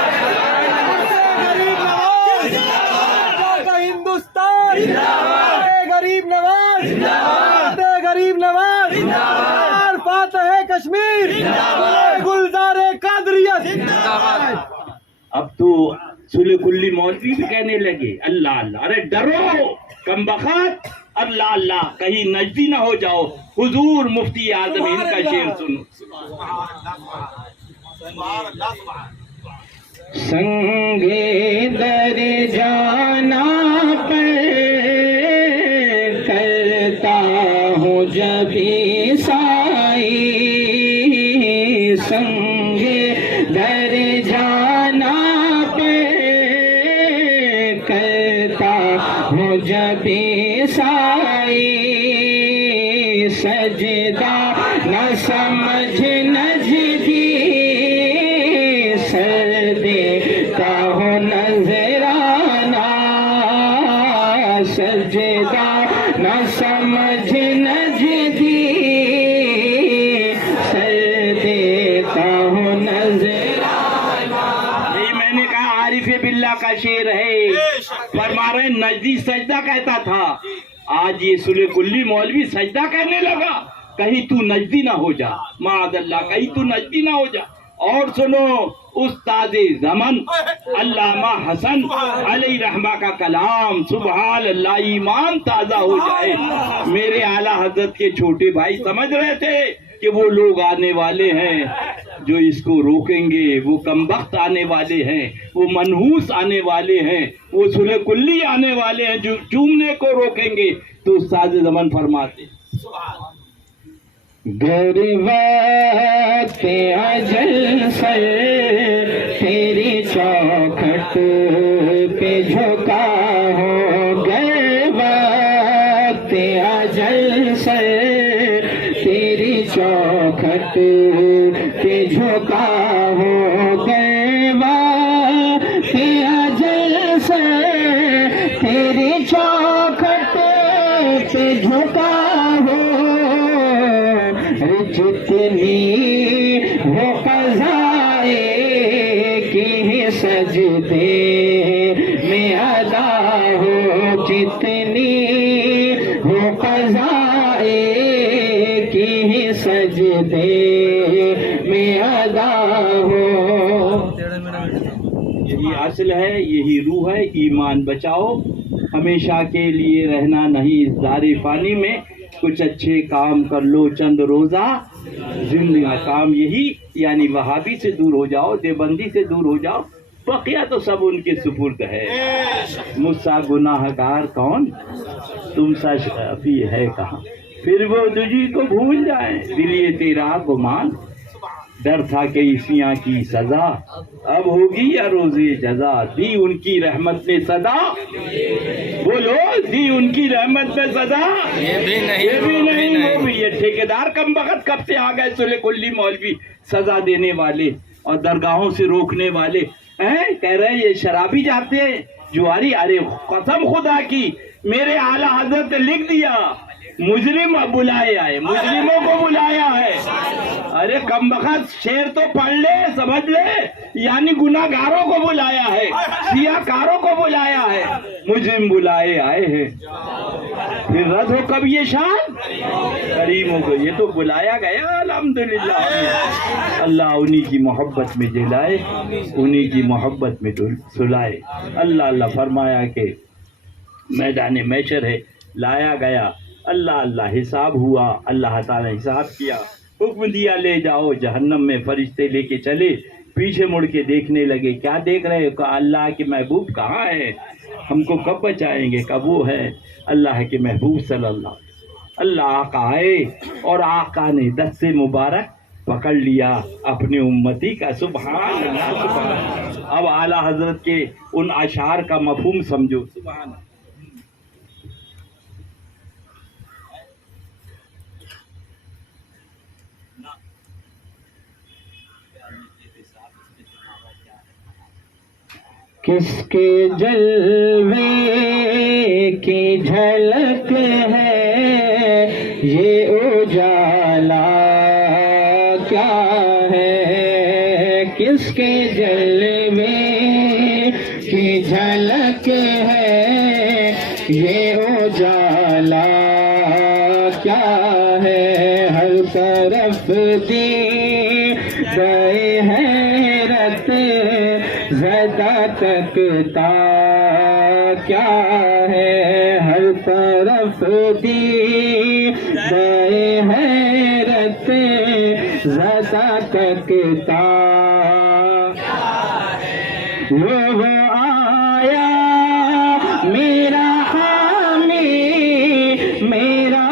ہندوستان غریب نواز, غریب نواز, فاتح کشمیر, گلزار قادریت. اب تو سلے کلی مولوی بھی کہنے لگے اللہ اللہ. ارے ڈرو کم بخت, اللہ اللہ, کہیں نجدی نہ ہو جاؤ. حضور مفتی اعظم ہند کا شعر سنو. سنگے در جانا پر کرتا ہوں جب سائی, سنگے در جانا کرتا ہوں جب سائی, سجدہ نہ سمجھ نجدی, سر دیتا ہوں نظرانہ, سجدہ نہ سمجھ نجدی, سر دیتا ہوں نظرانہ. یہی میں نے کہا عارف باللہ کا شعر ہے. فرما رہے نجدی سجدہ کہتا تھا, آج یہ سلے کلی مولوی سجدہ کہنے لگا. کہیں تو نجدی نہ ہو جا, معاذ اللہ, کہیں تو نجدی نہ ہو جا. اور سنو استاد زمن علامہ حسن علیہ رحمہ کا کلام, سبحان اللہ, ایمان تازہ ہو جائے. میرے اعلیٰ حضرت کے چھوٹے بھائی سمجھ رہے تھے کہ وہ لوگ آنے والے ہیں جو اس کو روکیں گے, وہ کمبخت آنے والے ہیں, وہ منحوس آنے والے ہیں, وہ سلے کلی آنے والے ہیں جو چومنے کو روکیں گے. تو استاد زمن فرماتے گر وقت اجل سر تیری چوکھٹ پہ جھکا ہو, گر وقت اجل سر تیری چوکھٹ پہ جھکا ہو, گر وقت اجل سر تیری چوکھٹ پہ جھکا ہو, جتنی ہو قضائے کی سجدے میں ادا ہو, جتنی ہو قضائے کی سجدے میں ادا ہو. یہی اصل ہے, یہی روح ہے. ایمان بچاؤ, ہمیشہ کے لیے رہنا نہیں دار فانی میں. کچھ اچھے کام کر لو چند روزہ زندگی. کام یہی, یعنی وہابی سے دور ہو جاؤ, دیوبندی سے دور ہو جاؤ, بقیہ تو سب ان کے سپرد ہے. مجھ سا گناہ گار کون, تم سا شفیع ہے کہاں, پھر وہ تجھی کو بھول جائیں, دل یہ تیرا گمان, ڈر تھا کہ عیسیاں کی سزا اب ہوگی یا روزے جزا. دی ان کی رحمت نے صدا, بولو دی ان کی رحمت میں صدا. یہ بھی نہیں وہ بھی. یہ ٹھیکیدار کم بخت کب سے آ گئے سلے کلی مولوی, سزا دینے والے اور درگاہوں سے روکنے والے. کہہ رہے ہیں یہ شرابی جاتے ہیں جواری. ارے قسم خدا کی, میرے اعلیٰ حضرت نے لکھ دیا مجرم بلائے آئے, مجرموں کو بلایا ہے. ارے کم بخت شعر تو پڑھ لے, سمجھ لے, یعنی گناہ گاروں کو بلایا ہے, سیاہ کاروں کو بلایا ہے, مجرم بلائے آئے ہیں. پھر رد ہو کب یہ شان کریموں کو, یہ تو بلایا گیا الحمدللہ. اللہ انہی کی محبت میں جلائے, انہی کی محبت میں سلائے. اللہ اللہ فرمایا کہ میدان محشر ہے, لایا گیا, اللہ اللہ حساب ہوا, اللہ تعالی حساب کیا, حکم دیا لے جاؤ جہنم میں. فرشتے لے کے چلے, پیچھے مڑ کے دیکھنے لگے, کیا دیکھ رہے ہو؟ کہا اللہ کے محبوب کہاں ہے. ہم کو کب بچائیں گے؟ کب وہ ہے اللہ کے محبوب صلی اللہ آقا آئے اور آقا نے دست مبارک پکڑ لیا اپنی امتی کا. سبحان اللہ سبحان اللہ. اب اعلیٰ حضرت کے ان اشعار کا مفہوم سمجھو. سبحان اللہ. کس کے جلوے کی جھلک ہے یہ اجالا کیا ہے؟ کس کے جلوے کی جھلک ہے یہ اجالا کیا ہے؟ ہر طرف دی گئے حیرت زدہ تکتا کیا ہے؟ ہر طرف دی گئے حیرت زدہ تکتا وہ آیا میرا حامی میرا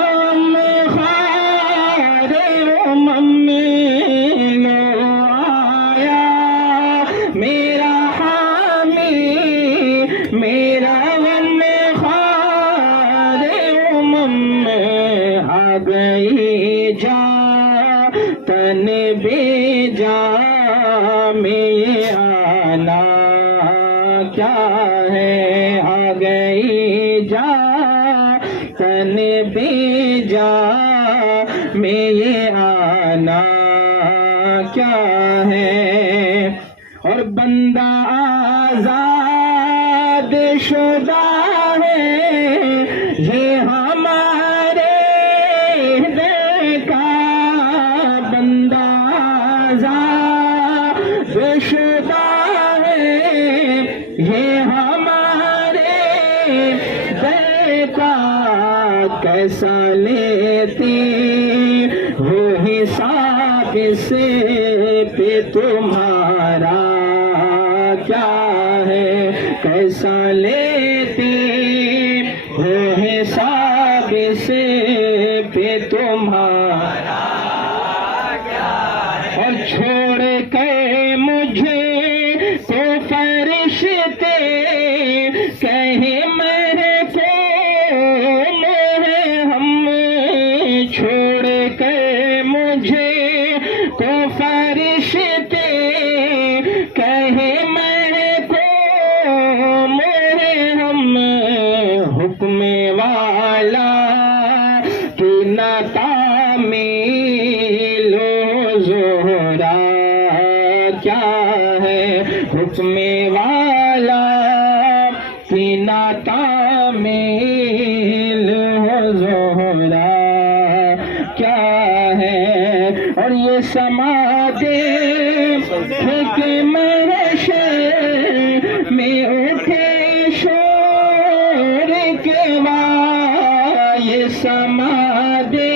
مخار آیا میرا میرا خار آ گئی جا تن بے جا میں آنا کیا ہے؟ آ گئی جا تن بے جا میں آنا کیا ہے؟ اور بندہ آزاد شدہ ہے یہ ہمارے دل کا. بندہ آزاد شدہ ہے یہ ہمارے دل کا. کیسا لیتی ہو حساب سے پہ تمہارا کیا ہے؟ کیسا لیتے ہو حساب سے پہ تمہارا کیا ہے؟ اور چھوڑ کے مجھے تو فرشتے کہیں میں کون ہے ہم. چھوڑ کے مجھے تو فرشتے کہیں میں کون ہے ہم. حکم والا کی نہ تعمیل و زہرا کیا ہے؟ حکم والا کی نہ تعمیل و زہرا کیا ہے؟ اور یہ سماجے کہ محشر میں اٹھے شور کے بعد یہ سماجے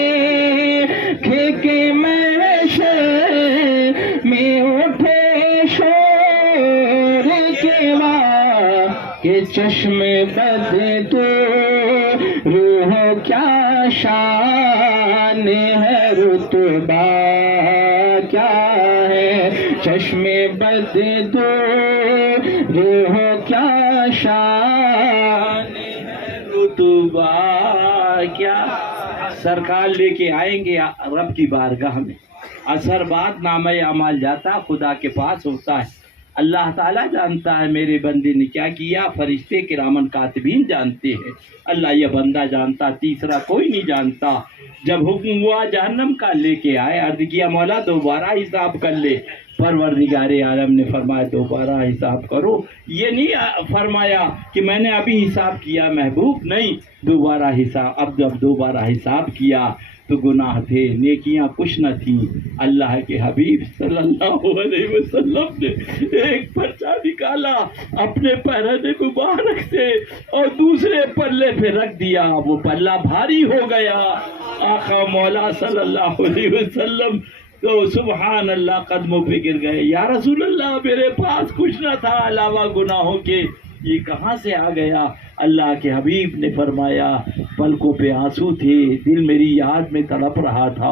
کہ محشر میں اٹھے شور کے بعد کہ چشم بد تو روح کیا شان ہے رتبہ کیا ہے؟ چشم بد تو روح کیا شان ہے رتبہ کیا. سرکار لے کے آئیں گے رب کی بارگاہ میں. اثر بعد نامہ اعمال جاتا خدا کے پاس ہوتا ہے. اللہ تعالیٰ جانتا ہے میرے بندے نے کیا کیا، فرشتے کرامن کاتبین جانتے ہیں، اللہ یہ بندہ جانتا، تیسرا کوئی نہیں جانتا. جب حکم ہوا جہنم کا لے کے آئے، عرض کیا مولا دوبارہ حساب کر لے. پروردگار عالم نے فرمایا دوبارہ حساب کرو. یہ نہیں فرمایا کہ میں نے ابھی حساب کیا محبوب، نہیں، دوبارہ حساب. اب جب دوبارہ حساب کیا تو گناہ تھے، نیکیاں کچھ نہ تھیں. اللہ کے حبیب صلی اللہ علیہ وسلم نے ایک پرچہ نکالا اپنے پہرنے مبارک سے اور دوسرے پلے پہ رکھ دیا. وہ پلہ بھاری ہو گیا. آقا مولا صلی اللہ علیہ وسلم تو سبحان اللہ قدموں پہ گر گئے. یا رسول اللہ میرے پاس کچھ نہ تھا علاوہ گناہوں کے. یہ کہاں سے آ گیا؟ اللہ کے حبیب نے فرمایا پلکوں پہ آنسو تھے، دل میری یاد میں تڑپ رہا تھا،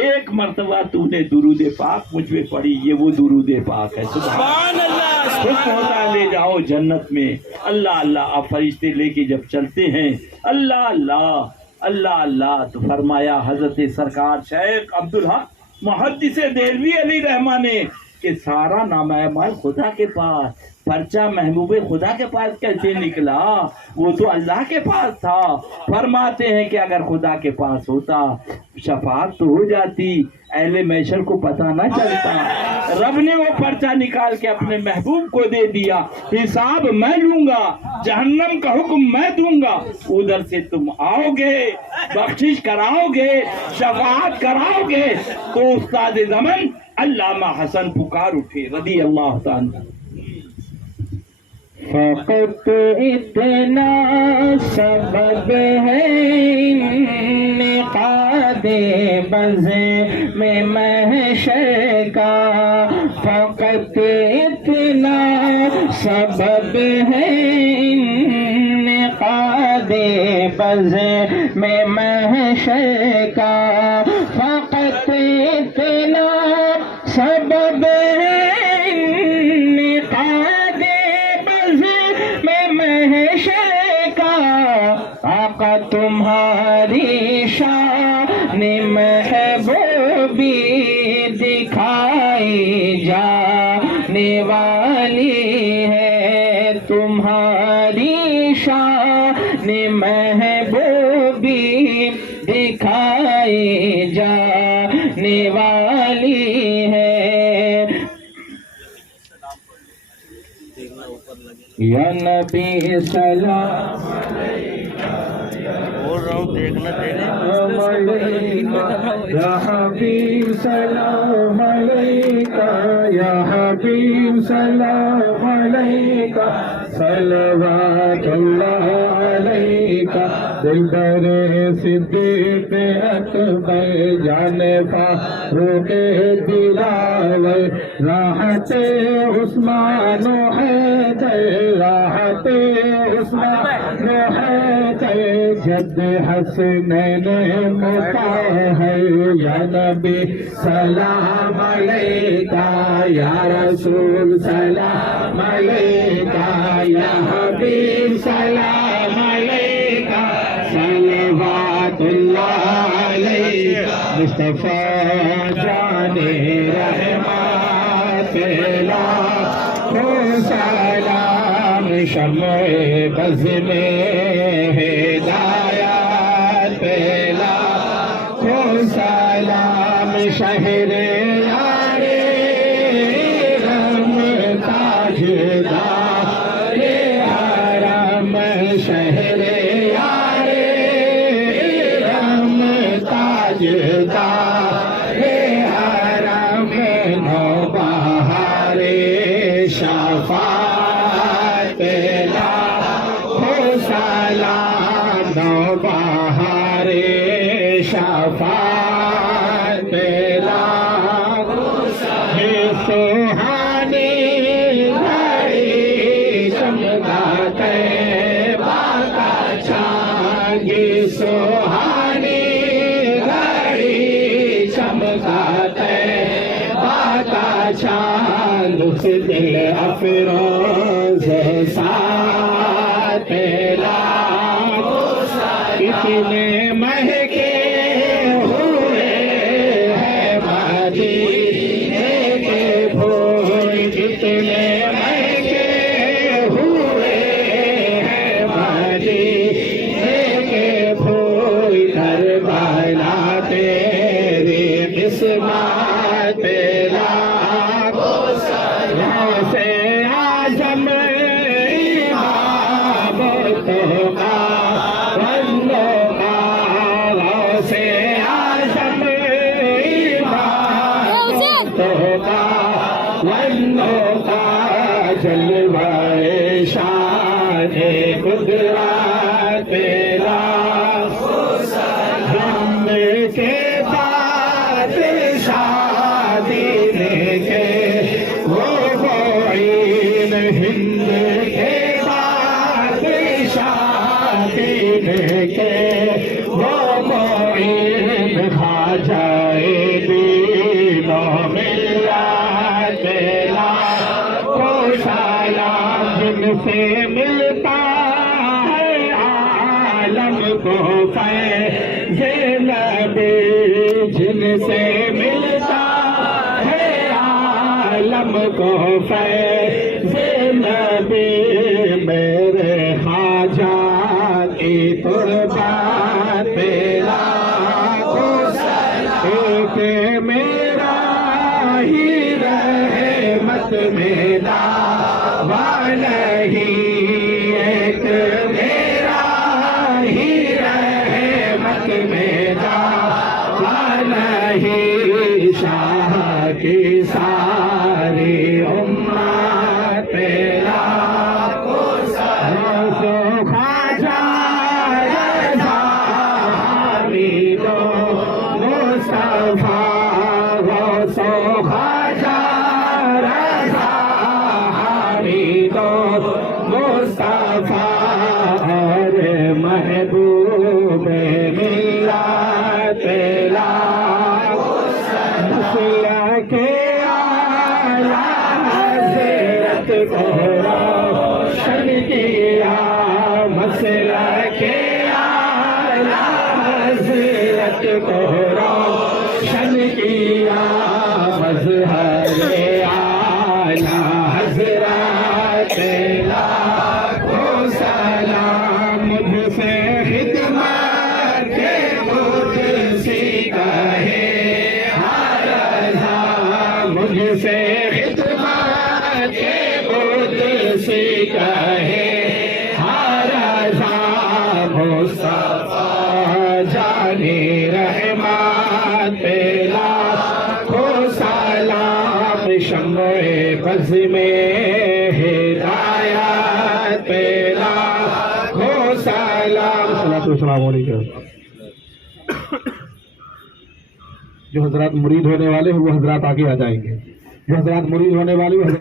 ایک مرتبہ تو نے درود پاک مجھ پہ پڑھی، یہ وہ درود پاک ہے۔ سبحان اللہ، خود ہوتا لے جاؤ جنت میں۔ اللہ اللہ، آپ فرشتے لے کے جب چلتے ہیں، اللہ اللہ اللہ اللہ، تو فرمایا حضرت سرکار شیخ عبدالحق محدث دہلوی علی رحمہ نے کہ سارا نامہ اعمال خدا کے پاس، پرچہ محبوب خدا کے پاس کیسے نکلا؟ وہ تو اللہ کے پاس تھا۔ فرماتے ہیں کہ اگر خدا کے پاس ہوتا شفاعت تو ہو جاتی، اہل محشر کو پتہ نہ چلتا۔ رب نے وہ پرچہ نکال کے اپنے محبوب کو دے دیا، حساب میں لوں گا، جہنم کا حکم میں دوں گا، ادھر سے تم آؤ گے، بخشش کراؤ گے، شفاعت کراؤ گے۔ تو استاد زمن علامہ حسن پکار اٹھے رضی اللہ تعالی۔ فقط اتنا سبب ہے انعقاد بز میں محشر کا، فقط اتنا سبب ہے انعقاد بز میں محشر کا، فقط اتنا سبب ہے تمہاری شان محبوبی دکھائی جانے والی ہے، تمہاری شان محبوبی دکھائی جانے والی ہے۔ یا نبی سلام یا حبیب سلام علیکہ، یا حبیب سلام علیکہ، صلوات اللہ علیکہ، دلبر صدیق اکبر، جان فاروق دلاور، راحت عثمان و حیدر، راحت عثمان و حیدر، جد حسنین مطہر، یا نبی سلام علیکہ، یا رسول سلام علیکہ، یا حبیب سلام علیکہ، صلوات اللہ علیکہ، مصطفیٰ جان رحمت لاکھوں سلام، شمع بز میں ہدایت لاکھوں سلام، شہر یار رم تاجدار حرم، شہر یار رم تاجدار حرم، نوبہار شفاعت لاکھوں سلام، نوبہار شفاعت لاکھوں سلام، سبحانی گھڑی چمکا طیبہ کا چاند، سبحانی گھڑی چمکا طیبہ کا چاند، اس دل افروز ساتھ لاکھوں سلام، کتنے مہکے ہوئے ہیں مدینے کے پھول، کتنے مہکے ہوئے ہیں مدینے کے پھول، کربلا تیری قسمت لاکھوں سلام، سے اعظم امام تو جلوہ شان قدرت لاکھوں سلام، کے بعد شادی کے وہ معین، ہند کے بعد سلام جن سے ملتا ہے عالم کو فیض نبی جن سے ملتا ہے عالم کو فیض نبی میرے خواجہ کی قربان میرا کو ایک میرا ہی رحمت میں دعویٰ نہیں ایک میرا ہی رحمت میں دعویٰ نہیں شاہ کی ساری امت پیرا کو سو خواجہ رضا حمید و مصطفیٰ سو خواجہ رضا حمید و مصطفیٰ اور محبوب ملت مسلک اعلیٰ حضرت کو روشن کیا مسلک اعلیٰ حضرت کو روشن کیا مظہر اعلیٰ حضرت لاکھوں سلام مجھ سے خدمت کے قدسی کہے ہر رضا مجھ سے خدمت کے قدسی کہے ہر رضا مصطفیٰ جانی رحمت پہ لاکھوں سلام شمع بز میں ہدایت پہ لاکھوں سلام السلام علیکم جو حضرات مرید ہونے والے ہیں وہ حضرات آگے آ جائیں گے جو حضرات مرید ہونے والے